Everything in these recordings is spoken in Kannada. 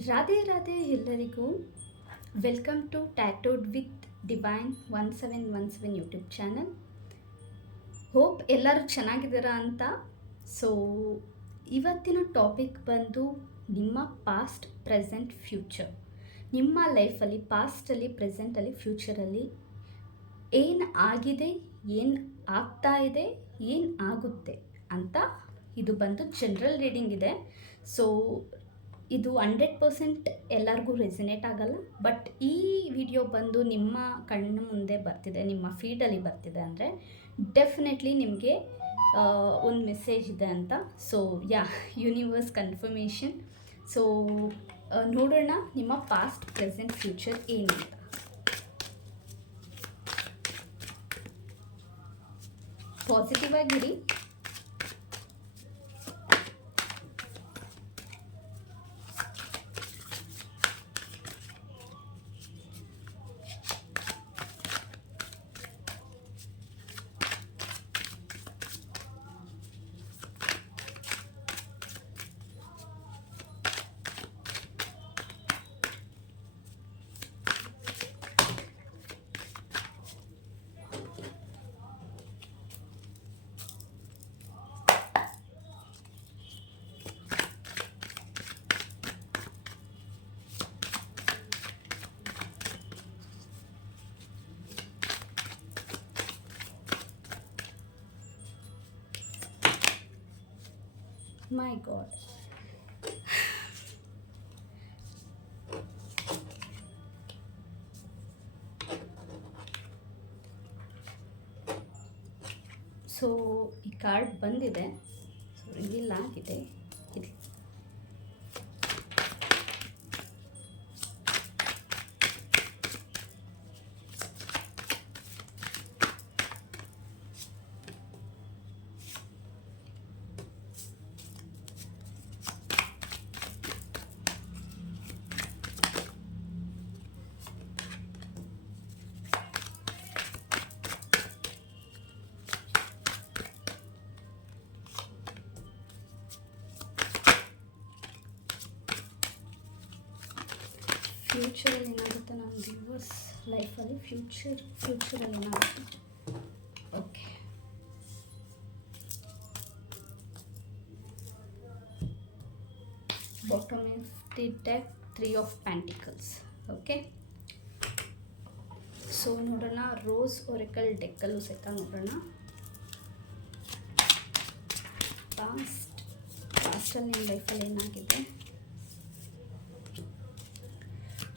ರಾಧೆ ರಾಧೆ ಎಲ್ಲರಿಗೂ welcome to tattooed with divine 1717 YouTube channel. Hope ಎಲ್ಲರೂ ಚೆನ್ನಾಗಿದ್ದೀರಾ ಅಂತ. ಸೊ ಇವತ್ತಿನ ಟಾಪಿಕ್ ಬಂದು ನಿಮ್ಮ ಪಾಸ್ಟ್, ಪ್ರೆಸೆಂಟ್, ಫ್ಯೂಚರ್. ನಿಮ್ಮ ಲೈಫಲ್ಲಿ ಪಾಸ್ಟಲ್ಲಿ, ಪ್ರೆಸೆಂಟಲ್ಲಿ, ಫ್ಯೂಚರಲ್ಲಿ ಏನು ಆಗಿದೆ, ಏನು ಆಗ್ತಾ ಇದೆ, ಏನು ಆಗುತ್ತೆ ಅಂತ. ಇದು ಬಂದು ಜನರಲ್ ರೀಡಿಂಗ್ ಇದೆ. ಸೊ ಇದು 100% ಎಲ್ಲರಿಗೂ ರೆಸಿನೇಟ್ ಆಗಲ್ಲ. ಬಟ್ ಈ ವಿಡಿಯೋ ಬಂದು ನಿಮ್ಮ ಕಣ್ಣು ಮುಂದೆ ಬರ್ತಿದೆ, ನಿಮ್ಮ ಫೀಡಲ್ಲಿ ಬರ್ತಿದೆ ಅಂದರೆ ಡೆಫಿನೆಟ್ಲಿ ನಿಮಗೆ ಒಂದು ಮೆಸೇಜ್ ಇದೆ ಅಂತ. So universe confirmation. ಸೊ ನೋಡೋಣ ನಿಮ್ಮ ಪಾಸ್ಟ್, ಪ್ರೆಸೆಂಟ್, ಫ್ಯೂಚರ್ ಏನಿದೆ. ಪಾಸಿಟಿವ್ ಆಗಿರಿ. My God. ಸೊ ಈ ಕಾರ್ಡ್ ಬಂದಿದೆ. ಸೊ ರಿವೀಲ್ ಆಗಿದೆ. ಇದು ಫ್ಯೂಚರಲ್ಲಿ ಏನಾಗುತ್ತೆ ನಮ್ಮ ವ್ಯೂವರ್ಸ್ ಲೈಫಲ್ಲಿ, ಫ್ಯೂಚರಲ್ಲಿ ಏನಾಗುತ್ತೆ. Okay, bottom of the deck 3 of pentacles. Okay, so ನೋಡೋಣ ರೋಸ್ ಒರೆಕಲ್ ಡೆಕ್ಕಲ್ಲೂ ಸಹಿತ ನೋಡೋಣ. ಪಾಸ್ಟಲ್ಲಿ ನಿಮ್ಮ ಲೈಫಲ್ಲಿ ಏನಾಗಿದೆ,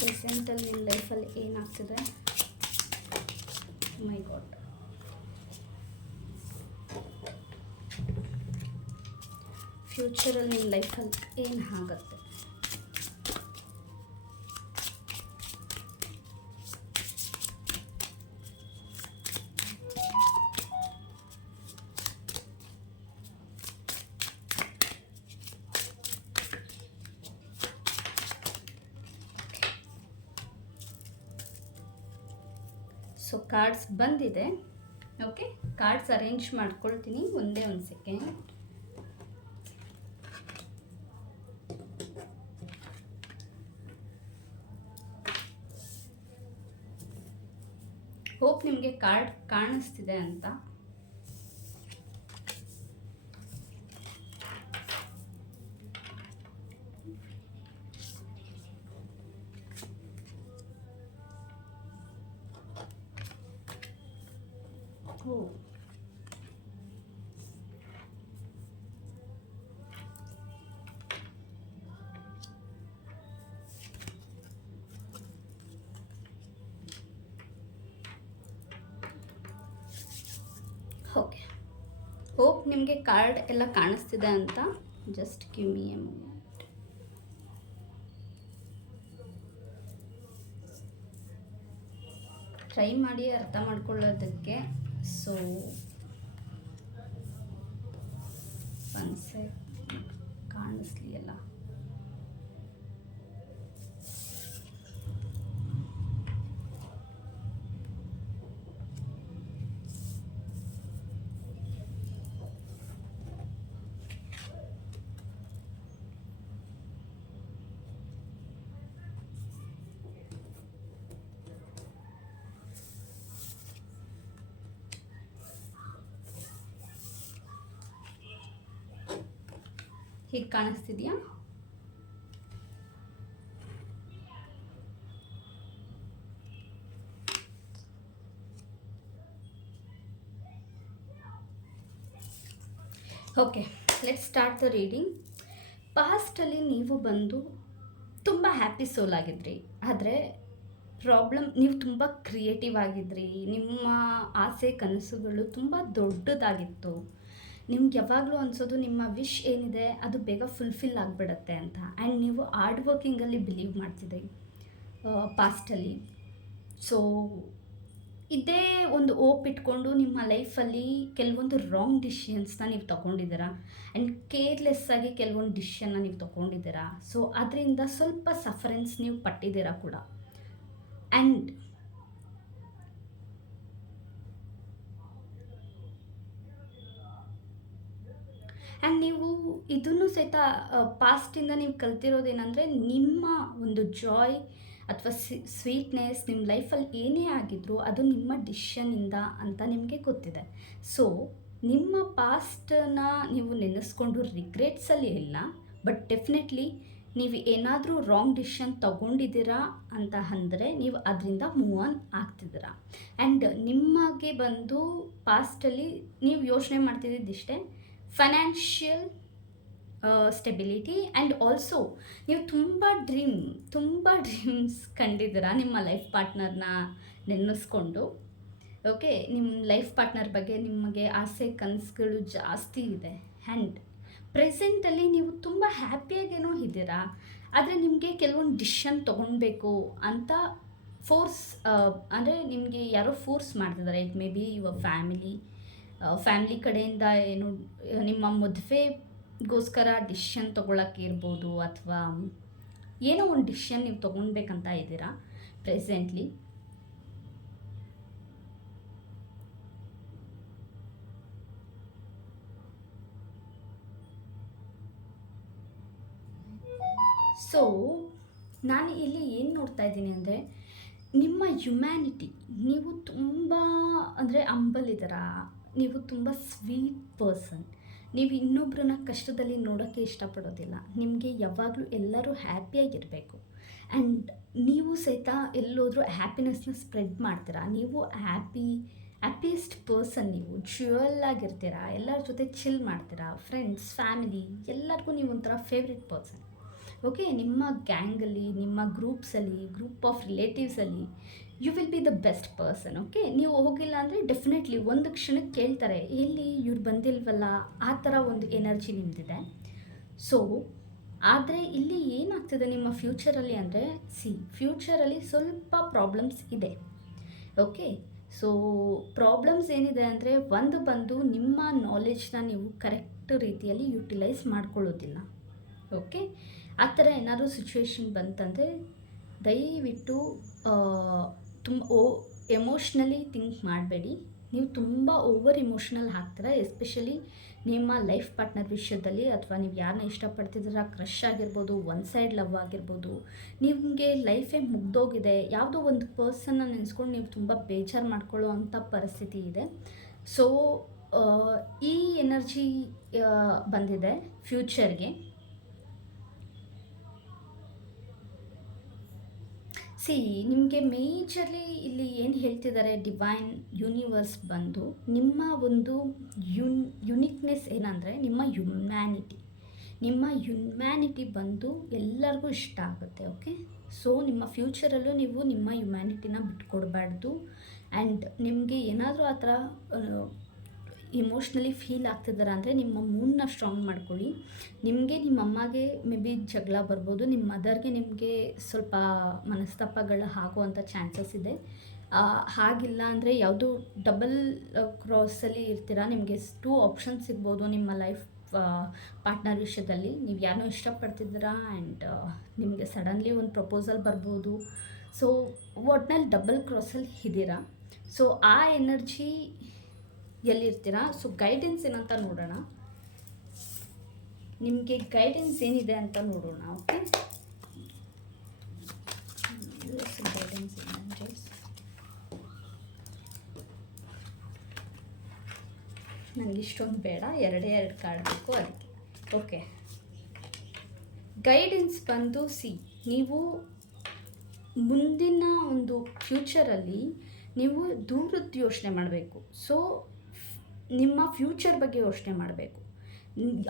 ಪ್ರೆಸೆಂಟಲ್ಲಿ ನಿಮ್ಮ ಲೈಫಲ್ಲಿ ಏನಾಗ್ತಿದೆ. ಮೈ ಗಾಡ್. ಫ್ಯೂಚರಲ್ಲಿ ನಿಮ್ಮ ಲೈಫಲ್ಲಿ ಏನು ಆಗುತ್ತೆ. ಸೊ ಕಾರ್ಡ್ಸ್ ಬಂದಿದೆ. ಓಕೆ, ಕಾರ್ಡ್ಸ್ ಅರೇಂಜ್ ಮಾಡ್ಕೊಳ್ತೀನಿ, ಒಂದೇ ಒಂದು ಸೆಕೆಂಡ್. ಹೋಪ್ ನಿಮಗೆ ಕಾರ್ಡ್ ಕಾಣಿಸ್ತಿದೆ ಅಂತ. ಓಕೆ, ಹೋಪ್ ನಿಮಗೆ ಕಾರ್ಡ್ ಎಲ್ಲ ಕಾಣಿಸ್ತಿದೆ ಅಂತ. Just give me a moment. Try ಮಾಡಿ ಅರ್ಥ ಮಾಡ್ಕೊಳ್ಳೋದಕ್ಕೆ. ಸೊ ಒನ್ಸೆ ಕಾಣಿಸ್ಲಿ ಅಲ್ಲ. ಈಗ ಕಾಣಿಸ್ತಿದೆಯಾ? Okay, let start the reading. ಪಾಸ್ಟಲ್ಲಿ ನೀವು ಬಂದು ತುಂಬ ಹ್ಯಾಪಿ ಸೋಲ್ ಆಗಿದ್ರಿ, ಆದರೆ ಪ್ರಾಬ್ಲಮ್ ನೀವು ತುಂಬ ಕ್ರಿಯೇಟಿವ್ ಆಗಿದ್ರಿ, ನಿಮ್ಮ ಆಸೆ ಕನಸುಗಳು ತುಂಬ ದೊಡ್ಡದಾಗಿತ್ತು. ನಿಮ್ಗೆ ಯಾವಾಗಲೂ ಅನಿಸೋದು ನಿಮ್ಮ ವಿಶ್ ಏನಿದೆ ಅದು ಬೇಗ ಫುಲ್ಫಿಲ್ ಆಗಿಬಿಡತ್ತೆ ಅಂತ. ಆ್ಯಂಡ್ ನೀವು ಹಾರ್ಡ್ ವರ್ಕಿಂಗಲ್ಲಿ ಬಿಲೀವ್ ಮಾಡ್ತಿದ್ರಿ ಪಾಸ್ಟಲ್ಲಿ. ಸೊ ಇದೇ ಒಂದು ಓಪ್ ಇಟ್ಕೊಂಡು ನಿಮ್ಮ ಲೈಫಲ್ಲಿ ಕೆಲವೊಂದು ರಾಂಗ್ ಡಿಸಿಷನ್ಸ್ನ ನೀವು ತೊಗೊಂಡಿದ್ದೀರಾ ಆ್ಯಂಡ್ ಕೇರ್ಲೆಸ್ಸಾಗಿ ಕೆಲವೊಂದು ಡಿಸಿಷನ್ನ ನೀವು ತೊಗೊಂಡಿದ್ದೀರಾ. ಸೊ ಅದರಿಂದ ಸ್ವಲ್ಪ ಸಫರೆನ್ಸ್ ನೀವು ಪಟ್ಟಿದ್ದೀರಾ ಕೂಡ. ಆ್ಯಂಡ್ ನೀವು ಇದನ್ನು ಸಹಿತ ಪಾಸ್ಟಿಂದ ನೀವು ಕಲ್ತಿರೋದೇನೆಂದರೆ, ನಿಮ್ಮ ಒಂದು ಜಾಯ್ ಅಥವಾ ಸ್ವೀಟ್ನೆಸ್ ನಿಮ್ಮ ಲೈಫಲ್ಲಿ ಏನೇ ಆಗಿದ್ರೂ ಅದು ನಿಮ್ಮ ಡಿಸಿಷನ್ನಿಂದ ಅಂತ ನಿಮಗೆ ಗೊತ್ತಿದೆ. ಸೊ ನಿಮ್ಮ ಪಾಸ್ಟನ್ನ ನೀವು ನೆನೆಸ್ಕೊಂಡು ರಿಗ್ರೆಟ್ಸಲ್ಲಿ ಇಲ್ಲ, ಬಟ್ ಡೆಫಿನೆಟ್ಲಿ ನೀವು ಏನಾದರೂ ರಾಂಗ್ ಡಿಸಿಷನ್ ತೊಗೊಂಡಿದ್ದೀರಾ ಅಂತ ಅಂದರೆ ನೀವು ಅದರಿಂದ ಮೂವ್ ಆನ್ ಆಗ್ತಿದ್ದೀರಾ. ಆ್ಯಂಡ್ ನಿಮಗೆ ಬಂದು ಪಾಸ್ಟಲ್ಲಿ ನೀವು ಯೋಚನೆ ಮಾಡ್ತಿದ್ದಿಷ್ಟೇ, ಫೈನಾನ್ಷಿಯಲ್ ಸ್ಟೆಬಿಲಿಟಿ ಆ್ಯಂಡ್ ಆಲ್ಸೋ ನೀವು ತುಂಬ ಡ್ರೀಮ್ಸ್ ಕಂಡಿದ್ದೀರಾ ನಿಮ್ಮ ಲೈಫ್ ಪಾರ್ಟ್ನರ್ನ ನೆನೆಸ್ಕೊಂಡು. ಓಕೆ, ನಿಮ್ಮ ಲೈಫ್ ಪಾರ್ಟ್ನರ್ ಬಗ್ಗೆ ನಿಮಗೆ ಆಸೆ ಕನಸುಗಳು ಜಾಸ್ತಿ ಇದೆ. ಆ್ಯಂಡ್ ಪ್ರೆಸೆಂಟಲ್ಲಿ ನೀವು ತುಂಬ ಹ್ಯಾಪಿಯಾಗೇನೋ ಇದ್ದೀರಾ, ಆದರೆ ನಿಮಗೆ ಕೆಲವೊಂದು ಡಿಸಿಷನ್ ತೊಗೊಳ್ಬೇಕು ಅಂತ ಅಂದರೆ ನಿಮಗೆ ಯಾರೋ ಫೋರ್ಸ್ ಮಾಡ್ತಿದ್ದಾರೆ. It may be your family ಕಡೆಯಿಂದ ಏನು ನಿಮ್ಮ ಮದುವೆಗೋಸ್ಕರ ಡಿಸಿಷನ್ ತೊಗೊಳಕ್ಕೆ ಇರ್ಬೋದು, ಅಥವಾ ಏನೋ ಒಂದು ಡಿಸಿಷನ್ ನೀವು ತೊಗೊಳ್ಬೇಕಂತ ಇದ್ದೀರಾ ಪ್ರೆಸೆಂಟ್ಲಿ. ಸೊ ನಾನು ಇಲ್ಲಿ ಏನು ನೋಡ್ತಾ ಇದ್ದೀನಿ ಅಂದರೆ, ನಿಮ್ಮ ಹ್ಯುಮ್ಯಾನಿಟಿ, ನೀವು ತುಂಬ ಅಂದರೆ ಅಂಬಲ್ ಇದ್ದೀರಾ, ನೀವು ತುಂಬ ಸ್ವೀಟ್ ಪರ್ಸನ್, ನೀವು ಇನ್ನೊಬ್ಬರನ್ನ ಕಷ್ಟದಲ್ಲಿ ನೋಡೋಕ್ಕೆ ಇಷ್ಟಪಡೋದಿಲ್ಲ. ನಿಮಗೆ ಯಾವಾಗಲೂ ಎಲ್ಲರೂ ಹ್ಯಾಪಿಯಾಗಿರಬೇಕು. ಆ್ಯಂಡ್ ನೀವು ಸಹಿತ ಎಲ್ಲೋದ್ರೂ ಹ್ಯಾಪಿನೆಸ್ನ ಸ್ಪ್ರೆಡ್ ಮಾಡ್ತೀರಾ. ನೀವು ಹ್ಯಾಪಿಯೆಸ್ಟ್ ಪರ್ಸನ್, ನೀವು ಜ್ಯುವೆಲ್ ಆಗಿರ್ತೀರಾ, ಎಲ್ಲರ ಜೊತೆ ಚಿಲ್ ಮಾಡ್ತೀರಾ, ಫ್ರೆಂಡ್ಸ್ ಫ್ಯಾಮಿಲಿ ಎಲ್ಲರಿಗೂ ನೀವು ಒಂಥರ ಫೇವ್ರೆಟ್ ಪರ್ಸನ್. ಓಕೆ, ನಿಮ್ಮ ಗ್ಯಾಂಗಲ್ಲಿ, ನಿಮ್ಮ ಗ್ರೂಪ್ಸಲ್ಲಿ, ಗ್ರೂಪ್ ಆಫ್ ರಿಲೇಟಿವ್ಸಲ್ಲಿ you will be the best person. Okay, ನೀವು ಹೋಗಿಲ್ಲ ಅಂದರೆ ಡೆಫಿನೆಟ್ಲಿ ಒಂದು ಕ್ಷಣಕ್ಕೆ ಕೇಳ್ತಾರೆ, ಎಲ್ಲಿ ಇವ್ರು ಬಂದಿಲ್ವಲ್ಲ, ಆ ಥರ ಒಂದು ಎನರ್ಜಿ ನಿಮ್ಮದಿದೆ. ಸೊ ಆದರೆ ಇಲ್ಲಿ ಏನಾಗ್ತದೆ ನಿಮ್ಮ ಫ್ಯೂಚರಲ್ಲಿ ಅಂದರೆ, ಫ್ಯೂಚರಲ್ಲಿ ಸ್ವಲ್ಪ ಪ್ರಾಬ್ಲಮ್ಸ್ ಇದೆ. ಓಕೆ, ಸೊ ಪ್ರಾಬ್ಲಮ್ಸ್ ಏನಿದೆ ಅಂದರೆ, ಒಂದು ಬಂದು ನಿಮ್ಮ ನಾಲೆಜ್ನ ನೀವು ಕರೆಕ್ಟ್ ರೀತಿಯಲ್ಲಿ ಯುಟಿಲೈಸ್ ಮಾಡ್ಕೊಳ್ಳೋದಿಲ್ಲ. ಓಕೆ, ಆ ಥರ ಏನಾದರೂ ಸಿಚುವೇಶನ್ ಬಂತಂದರೆ ದಯವಿಟ್ಟು ತುಂಬ ಎಮೋಷ್ನಲಿ ಥಿಂಕ್ ಮಾಡಬೇಡಿ. ನೀವು ತುಂಬ ಓವರ್ ಇಮೋಷ್ನಲ್ ಆಗ್ತೀರಾ, ಎಸ್ಪೆಷಲಿ ನಿಮ್ಮ ಲೈಫ್ ಪಾರ್ಟ್ನರ್ ವಿಷಯದಲ್ಲಿ, ಅಥವಾ ನೀವು ಯಾರನ್ನ ಇಷ್ಟಪಡ್ತಿದ್ದೀರಾ, ಕ್ರಶ್ ಆಗಿರ್ಬೋದು, ಒನ್ ಸೈಡ್ ಲವ್ ಆಗಿರ್ಬೋದು, ನಿಮಗೆ ಲೈಫೇ ಮುಗ್ದೋಗಿದೆ, ಯಾವುದೋ ಒಂದು ಪರ್ಸನ್ನ ನೆನೆಸ್ಕೊಂಡು ನೀವು ತುಂಬ ಬೇಜಾರು ಮಾಡ್ಕೊಳ್ಳೋ ಅಂಥ ಪರಿಸ್ಥಿತಿ ಇದೆ. ಸೊ ಈ ಎನರ್ಜಿ ಬಂದಿದೆ ಫ್ಯೂಚರ್ಗೆ. ನಿಮಗೆ ಮೇಜರ್ಲಿ ಇಲ್ಲಿ ಏನು ಹೇಳ್ತಿದ್ದಾರೆ ಡಿವೈನ್ ಯೂನಿವರ್ಸ್ ಬಂದು, ನಿಮ್ಮ ಒಂದು ಯುನಿಕ್ನೆಸ್ ಏನಂದರೆ ನಿಮ್ಮ ಹ್ಯುಮ್ಯಾನಿಟಿ ಬಂದು ಎಲ್ಲರಿಗೂ ಇಷ್ಟ ಆಗುತ್ತೆ. ಓಕೆ, ಸೊ ನಿಮ್ಮ ಫ್ಯೂಚರಲ್ಲೂ ನೀವು ನಿಮ್ಮ ಹ್ಯುಮ್ಯಾನಿಟಿನ ಬಿಟ್ಕೊಡ್ಬಾರ್ದು. ಆ್ಯಂಡ್ ನಿಮಗೆ ಏನಾದರೂ ಆ ಥರ ಇಮೋಷ್ನಲಿ ಫೀಲ್ ಆಗ್ತಿದ್ದಾರೆ ಅಂದರೆ ನಿಮ್ಮ ಮೂಡ್ನ ಸ್ಟ್ರಾಂಗ್ ಮಾಡ್ಕೊಳ್ಳಿ. ನಿಮಗೆ ನಿಮ್ಮ ಅಮ್ಮಗೆ ಮೇ ಬಿ ಜಗಳ ಬರ್ಬೋದು, ನಿಮ್ಮ ಮದರ್ಗೆ ನಿಮಗೆ ಸ್ವಲ್ಪ ಮನಸ್ತಾಪಗಳು ಆಗುವಂಥ ಚಾನ್ಸಸ್ ಇದೆ. ಹಾಗಿಲ್ಲ ಅಂದರೆ ಯಾವುದು ಡಬಲ್ ಕ್ರಾಸಲ್ಲಿ ಇರ್ತೀರಾ, ನಿಮಗೆ 2 ಆಪ್ಷನ್ಸ್ ಸಿಗ್ಬೋದು ನಿಮ್ಮ ಲೈಫ್ ಪಾರ್ಟ್ನರ್ ವಿಷಯದಲ್ಲಿ. ನೀವು ಯಾರನ್ನೋ ಇಷ್ಟಪಡ್ತಿದ್ದೀರಾ ಆ್ಯಂಡ್ ನಿಮಗೆ ಸಡನ್ಲಿ ಒಂದು ಪ್ರಪೋಸಲ್ ಬರ್ಬೋದು. ಸೊ ಒಟ್ನಲ್ಲಿ ಡಬಲ್ ಕ್ರಾಸಲ್ಲಿ ಇದ್ದೀರಾ. ಸೊ ಆ ಎನರ್ಜಿ ಎಲ್ಲಿರ್ತೀರಾ. ಸೊ ಗೈಡೆನ್ಸ್ ಏನಂತ ನೋಡೋಣ, ನಿಮಗೆ ಗೈಡೆನ್ಸ್ ಏನಿದೆ ಅಂತ ನೋಡೋಣ. ಓಕೆ, ಗೈಡೆನ್ಸ್ ಏನಂದರೆ, ನನಗೆ ಇಷ್ಟೊಂದು ಬೇಡ, 2 ಕಾರ್ಡ್ ಬೇಕು ಅದಕ್ಕೆ. ಓಕೆ, ಗೈಡೆನ್ಸ್ ಬಂದು ನೀವು ಮುಂದಿನ ಒಂದು ಫ್ಯೂಚರಲ್ಲಿ ನೀವು ದೂರದ್ದು ಯೋಚನೆ ಮಾಡಬೇಕು. ಸೊ ನಿಮ್ಮ ಫ್ಯೂಚರ್ ಬಗ್ಗೆ ಯೋಚನೆ ಮಾಡಬೇಕು.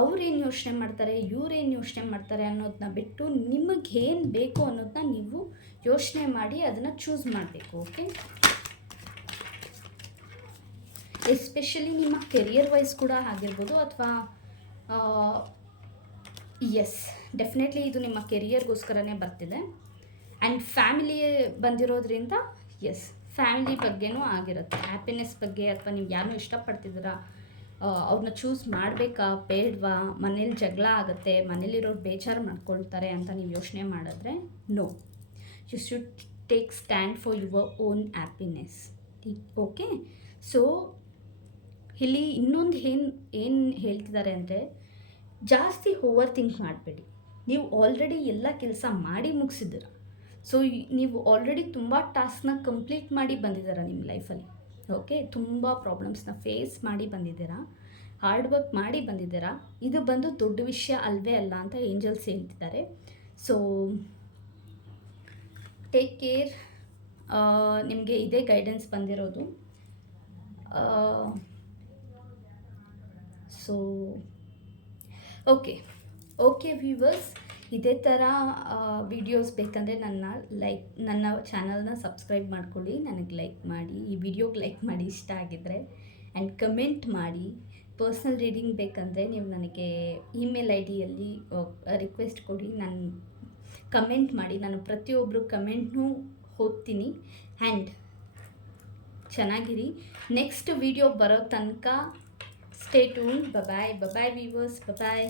ಅವ್ರೇನು ಯೋಚನೆ ಮಾಡ್ತಾರೆ, ಇವ್ರೇನು ಯೋಚನೆ ಮಾಡ್ತಾರೆ ಅನ್ನೋದನ್ನ ಬಿಟ್ಟು ನಿಮಗೇನು ಬೇಕು ಅನ್ನೋದನ್ನ ನೀವು ಯೋಚನೆ ಮಾಡಿ ಅದನ್ನು ಚೂಸ್ ಮಾಡಬೇಕು. ಓಕೆ, ಎಸ್ಪೆಷಲಿ ನಿಮ್ಮ ಕೆರಿಯರ್ ವೈಸ್ ಕೂಡ ಆಗಿರ್ಬೋದು, ಅಥವಾ ಎಸ್ ಡೆಫಿನೆಟ್ಲಿ ಇದು ನಿಮ್ಮ ಕೆರಿಯರ್ಗೋಸ್ಕರನೇ ಬರ್ತಿದೆ. ಆ್ಯಂಡ್ ಫ್ಯಾಮಿಲಿ ಬಂದಿರೋದ್ರಿಂದ ಎಸ್ ಫ್ಯಾಮಿಲಿ ಬಗ್ಗೆನೂ ಆಗಿರುತ್ತೆ. ಹ್ಯಾಪಿನೆಸ್ ಬಗ್ಗೆ, ಅಥವಾ ನೀವು ಯಾರನ್ನೂ ಇಷ್ಟಪಡ್ತಿದ್ದೀರಾ, ಅವ್ರನ್ನ ಚೂಸ್ ಮಾಡಬೇಕಾ ಬೇಡವಾ, ಮನೇಲಿ ಜಗಳ ಆಗುತ್ತೆ, ಮನೇಲಿರೋರು ಬೇಜಾರು ಮಾಡ್ಕೊಳ್ತಾರೆ ಅಂತ ನೀವು ಯೋಚನೆ ಮಾಡಿದ್ರೆ no, you should take stand for your own happiness. Okay, so ಇಲ್ಲಿ ಇನ್ನೊಂದು ಏನು ಹೇಳ್ತಿದ್ದಾರೆ ಅಂದರೆ, ಜಾಸ್ತಿ ಓವರ್ ಥಿಂಕ್ ಮಾಡಬೇಡಿ. ನೀವು ಆಲ್ರೆಡಿ ಎಲ್ಲ ಕೆಲಸ ಮಾಡಿ ಮುಗಿಸಿದ್ದೀರ. ಸೊ ನೀವು ಆಲ್ರೆಡಿ ತುಂಬ ಟಾಸ್ಕ್ನ ಕಂಪ್ಲೀಟ್ ಮಾಡಿ ಬಂದಿದ್ದೀರ ನಿಮ್ಮ ಲೈಫಲ್ಲಿ. ಓಕೆ, ತುಂಬ ಪ್ರಾಬ್ಲಮ್ಸ್ನ ಫೇಸ್ ಮಾಡಿ ಬಂದಿದ್ದೀರಾ, ಹಾರ್ಡ್ ವರ್ಕ್ ಮಾಡಿ ಬಂದಿದ್ದೀರಾ. ಇದು ಬಂದು ದೊಡ್ಡ ವಿಷಯ ಅಲ್ವೇ ಅಲ್ಲ ಅಂತ ಏಂಜಲ್ಸ್ ಹೇಳ್ತಿದ್ದಾರೆ. So take care. ನಿಮಗೆ ಇದೇ ಗೈಡೆನ್ಸ್ ಬಂದಿರೋದು. ಸೊ ಓಕೆ ವ್ಯೂವರ್ಸ್, ಇದೇ ಥರ ವಿಡಿಯೋಸ್ ಬೇಕಂದರೆ ನನ್ನ ಚಾನಲ್ನ ಸಬ್ಸ್ಕ್ರೈಬ್ ಮಾಡ್ಕೊಳ್ಳಿ, ನನಗೆ ಲೈಕ್ ಮಾಡಿ, ಈ ವಿಡಿಯೋಗೆ ಲೈಕ್ ಮಾಡಿ ಇಷ್ಟ ಆಗಿದ್ದರೆ, ಆ್ಯಂಡ್ ಕಮೆಂಟ್ ಮಾಡಿ. ಪರ್ಸ್ನಲ್ ರೀಡಿಂಗ್ ಬೇಕಂದರೆ ನೀವು ನನಗೆ ಇಮೇಲ್ ಐ ಡಿಯಲ್ಲಿ ರಿಕ್ವೆಸ್ಟ್ ಕೊಡಿ, ನಾನು ಕಮೆಂಟ್ ಮಾಡಿ. ನಾನು ಪ್ರತಿಯೊಬ್ಬರು ಕಮೆಂಟ್ನೂ ಓದ್ತೀನಿ. And Channagiri. ನೆಕ್ಸ್ಟ್ ವಿಡಿಯೋ ಬರೋ ತನಕ ಸ್ಟೇ ಟ್ಯೂನ್. ಬಾಯ್ ವ್ಯೂವರ್ಸ್, ಬಾಯ್.